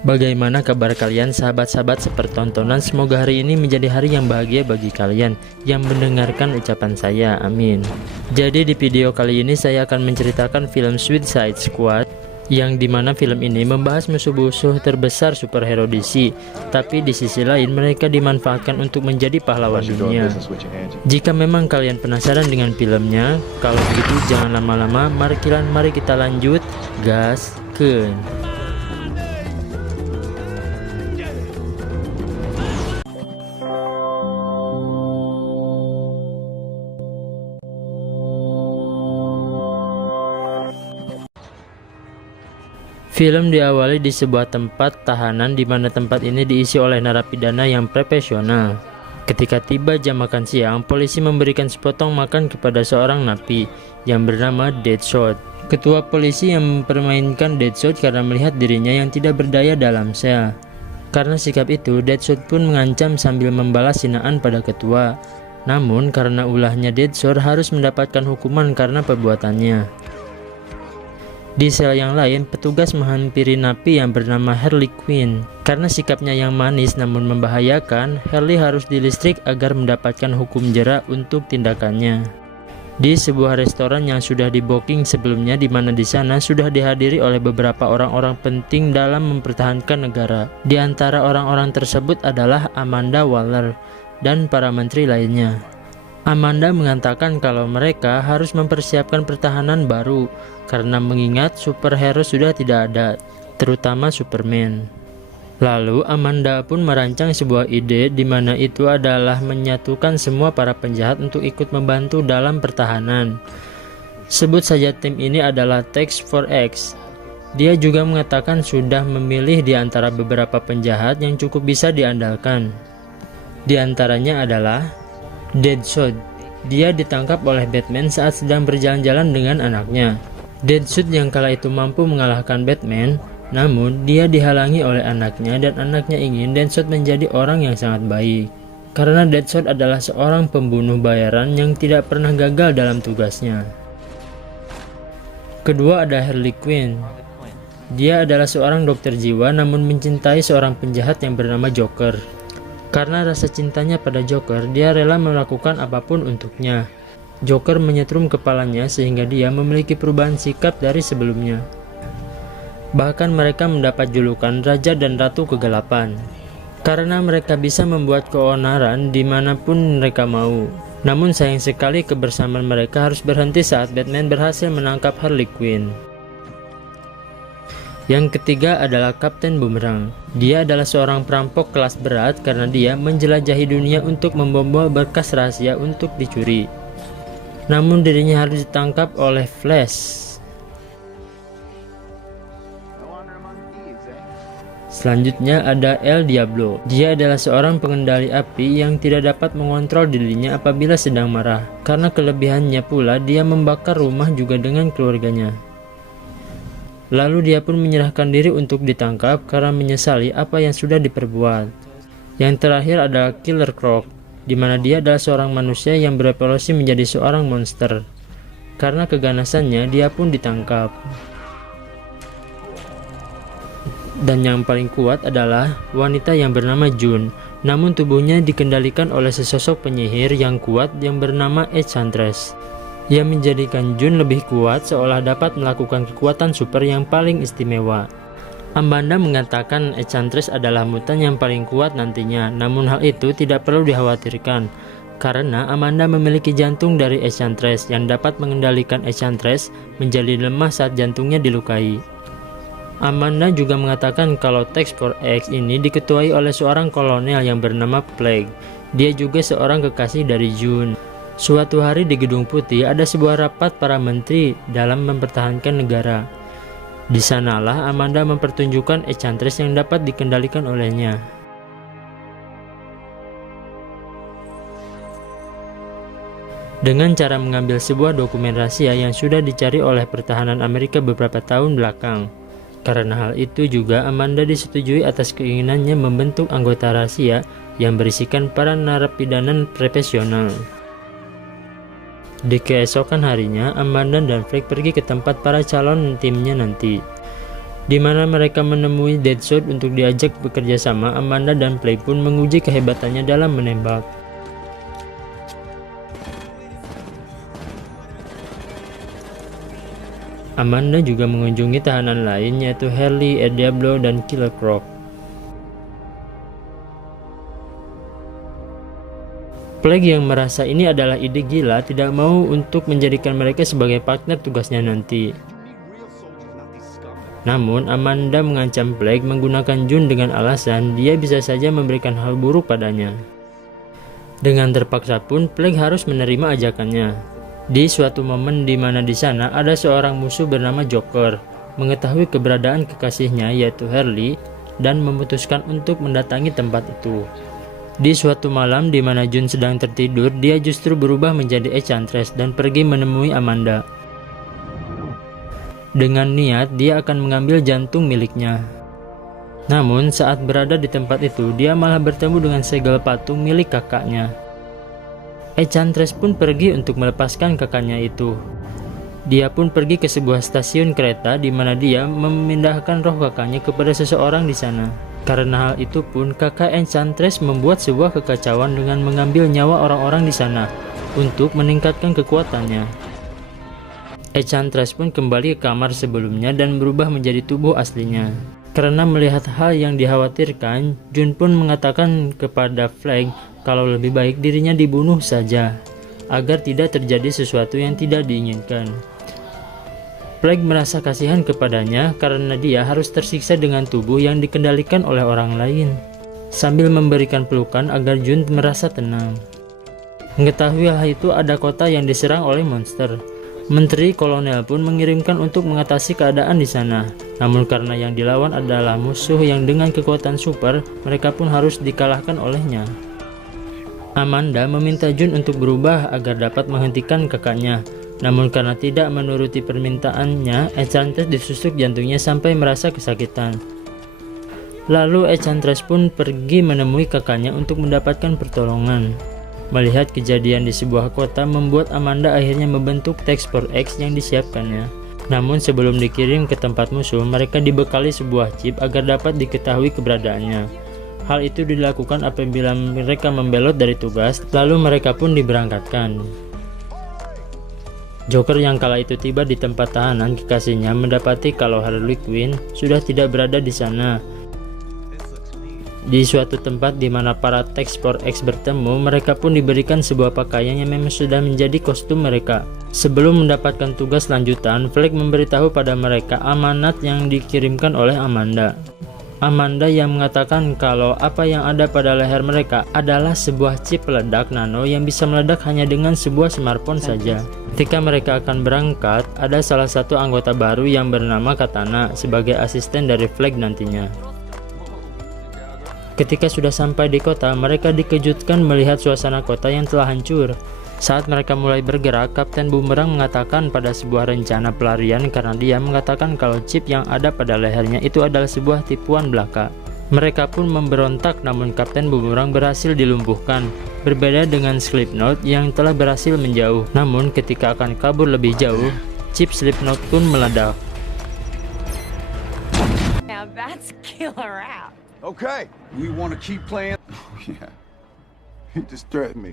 Bagaimana kabar kalian sahabat-sahabat sepertontonan? Semoga hari ini menjadi hari yang bahagia bagi kalian yang mendengarkan ucapan saya, amin. Jadi di video kali ini saya akan menceritakan film Suicide Squad, yang dimana film ini membahas musuh-musuh terbesar superhero DC, tapi di sisi lain mereka dimanfaatkan untuk menjadi pahlawan dunia. Jika memang kalian penasaran dengan filmnya, kalau begitu jangan lama-lama, mari kita lanjut gaskeun. Film diawali di sebuah tempat tahanan di mana tempat ini diisi oleh narapidana yang profesional. Ketika tiba jam makan siang, polisi memberikan sepotong makan kepada seorang napi yang bernama Deadshot. Ketua polisi yang mempermainkan Deadshot karena melihat dirinya yang tidak berdaya dalam sel. Karena sikap itu, Deadshot pun mengancam sambil membalas hinaan pada ketua. Namun karena ulahnya, Deadshot harus mendapatkan hukuman karena perbuatannya. Di sel yang lain, petugas menghampiri napi yang bernama Harley Quinn. Karena sikapnya yang manis namun membahayakan, Harley harus dilistrik agar mendapatkan hukum jera untuk tindakannya. Di sebuah restoran yang sudah di-booking sebelumnya, di mana di sana sudah dihadiri oleh beberapa orang-orang penting dalam mempertahankan negara. Di antara orang-orang tersebut adalah Amanda Waller dan para menteri lainnya. Amanda mengatakan kalau mereka harus mempersiapkan pertahanan baru karena mengingat superhero sudah tidak ada, terutama Superman. Lalu Amanda pun merancang sebuah ide di mana itu adalah menyatukan semua para penjahat untuk ikut membantu dalam pertahanan. Sebut saja tim ini adalah Task Force X. Dia juga mengatakan sudah memilih di antara beberapa penjahat yang cukup bisa diandalkan. Di antaranya adalah Deadshot. Dia ditangkap oleh Batman saat sedang berjalan-jalan dengan anaknya. Deadshot yang kala itu mampu mengalahkan Batman, namun dia dihalangi oleh anaknya dan anaknya ingin Deadshot menjadi orang yang sangat baik. Karena Deadshot adalah seorang pembunuh bayaran yang tidak pernah gagal dalam tugasnya. Kedua ada Harley Quinn. Dia adalah seorang dokter jiwa namun mencintai seorang penjahat yang bernama Joker. Karena rasa cintanya pada Joker, dia rela melakukan apapun untuknya. Joker menyetrum kepalanya sehingga dia memiliki perubahan sikap dari sebelumnya. Bahkan mereka mendapat julukan Raja dan Ratu Kegelapan. Karena mereka bisa membuat keonaran dimanapun mereka mau. Namun sayang sekali kebersamaan mereka harus berhenti saat Batman berhasil menangkap Harley Quinn. Yang ketiga adalah Kapten Boomerang. Dia adalah seorang perampok kelas berat karena dia menjelajahi dunia untuk membawa berkas rahasia untuk dicuri. Namun dirinya harus ditangkap oleh Flash. Selanjutnya ada El Diablo. Dia adalah seorang pengendali api yang tidak dapat mengontrol dirinya apabila sedang marah. Karena kelebihannya pula, dia membakar rumah juga dengan keluarganya. Lalu dia pun menyerahkan diri untuk ditangkap karena menyesali apa yang sudah diperbuat. Yang terakhir adalah Killer Croc, di mana dia adalah seorang manusia yang berevolusi menjadi seorang monster. Karena keganasannya, dia pun ditangkap. Dan yang paling kuat adalah wanita yang bernama June, namun tubuhnya dikendalikan oleh sesosok penyihir yang kuat yang bernama Enchantress. Yang menjadikan June lebih kuat seolah dapat melakukan kekuatan super yang paling istimewa. Amanda mengatakan Enchantress adalah mutan yang paling kuat nantinya, namun hal itu tidak perlu dikhawatirkan. Karena Amanda memiliki jantung dari Enchantress yang dapat mengendalikan Enchantress menjadi lemah saat jantungnya dilukai. Amanda juga mengatakan kalau Task Force X ini diketuai oleh seorang kolonel yang bernama Plague. Dia juga seorang kekasih dari June. Suatu hari di Gedung Putih ada sebuah rapat para menteri dalam mempertahankan negara. Di sanalah Amanda mempertunjukkan Enchantress yang dapat dikendalikan olehnya. Dengan cara mengambil sebuah dokumen rahasia yang sudah dicari oleh pertahanan Amerika beberapa tahun belakang. Karena hal itu juga Amanda disetujui atas keinginannya membentuk anggota rahasia yang berisikan para narapidana profesional. Di keesokan harinya, Amanda dan Frank pergi ke tempat para calon timnya nanti. di mana mereka menemui Deadshot untuk diajak bekerja sama. Amanda dan Flag pun menguji kehebatannya dalam menembak. Amanda juga mengunjungi tahanan lain, yaitu Harley, El Diablo, dan Killer Croc. Flag yang merasa ini adalah ide gila tidak mau untuk menjadikan mereka sebagai partner tugasnya nanti. Namun Amanda mengancam Flag menggunakan June dengan alasan dia bisa saja memberikan hal buruk padanya. Dengan terpaksa pun Flag harus menerima ajakannya. Di suatu momen di mana di sana ada seorang musuh bernama Joker mengetahui keberadaan kekasihnya yaitu Harley dan memutuskan untuk mendatangi tempat itu. Di suatu malam di mana June sedang tertidur, dia justru berubah menjadi Enchantress dan pergi menemui Amanda. Dengan niat dia akan mengambil jantung miliknya. Namun saat berada di tempat itu, dia malah bertemu dengan segel patung milik kakaknya. Enchantress pun pergi untuk melepaskan kakaknya itu. Dia pun pergi ke sebuah stasiun kereta di mana dia memindahkan roh kakaknya kepada seseorang di sana. Karena hal itu pun kakak Enchantress membuat sebuah kekacauan dengan mengambil nyawa orang-orang di sana untuk meningkatkan kekuatannya. Enchantress pun kembali ke kamar sebelumnya dan berubah menjadi tubuh aslinya. Karena melihat hal yang dikhawatirkan, June pun mengatakan kepada Flag kalau lebih baik dirinya dibunuh saja, agar tidak terjadi sesuatu yang tidak diinginkan. Flag merasa kasihan kepadanya karena dia harus tersiksa dengan tubuh yang dikendalikan oleh orang lain, sambil memberikan pelukan agar June merasa tenang. Mengetahui hal itu ada kota yang diserang oleh monster. Menteri Kolonel pun mengirimkan untuk mengatasi keadaan di sana. Namun karena yang dilawan adalah musuh yang dengan kekuatan super, mereka pun harus dikalahkan olehnya. Amanda meminta June untuk berubah agar dapat menghentikan kakaknya. Namun karena tidak menuruti permintaannya, Enchantress disusuk jantungnya sampai merasa kesakitan. Lalu Enchantress pun pergi menemui kakaknya untuk mendapatkan pertolongan. Melihat kejadian di sebuah kota membuat Amanda akhirnya membentuk Task Force X yang disiapkannya. Namun sebelum dikirim ke tempat musuh, mereka dibekali sebuah chip agar dapat diketahui keberadaannya. Hal itu dilakukan apabila mereka membelot dari tugas, lalu mereka pun diberangkatkan. Joker yang kala itu tiba di tempat tahanan kekasihnya mendapati kalau Harley Quinn sudah tidak berada di sana. Di suatu tempat di mana para Task Force X bertemu, mereka pun diberikan sebuah pakaian yang memang sudah menjadi kostum mereka. Sebelum mendapatkan tugas lanjutan, Flag memberitahu pada mereka amanat yang dikirimkan oleh Amanda. Amanda yang mengatakan kalau apa yang ada pada leher mereka adalah sebuah chip peledak nano yang bisa meledak hanya dengan sebuah smartphone saja. Ketika mereka akan berangkat, ada salah satu anggota baru yang bernama Katana sebagai asisten dari Flag nantinya. Ketika sudah sampai di kota, mereka dikejutkan melihat suasana kota yang telah hancur. Saat mereka mulai bergerak, Kapten Boomerang mengatakan pada sebuah rencana pelarian karena dia mengatakan kalau chip yang ada pada lehernya itu adalah sebuah tipuan belaka. Mereka pun memberontak, namun Kapten Boomerang berhasil dilumpuhkan. Berbeda dengan Slipknot yang telah berhasil menjauh. Namun ketika akan kabur lebih jauh, chip Slipknot pun meledak. Now that's killer app. Okay, we want to keep playing. Oh, yeah. It distressed me.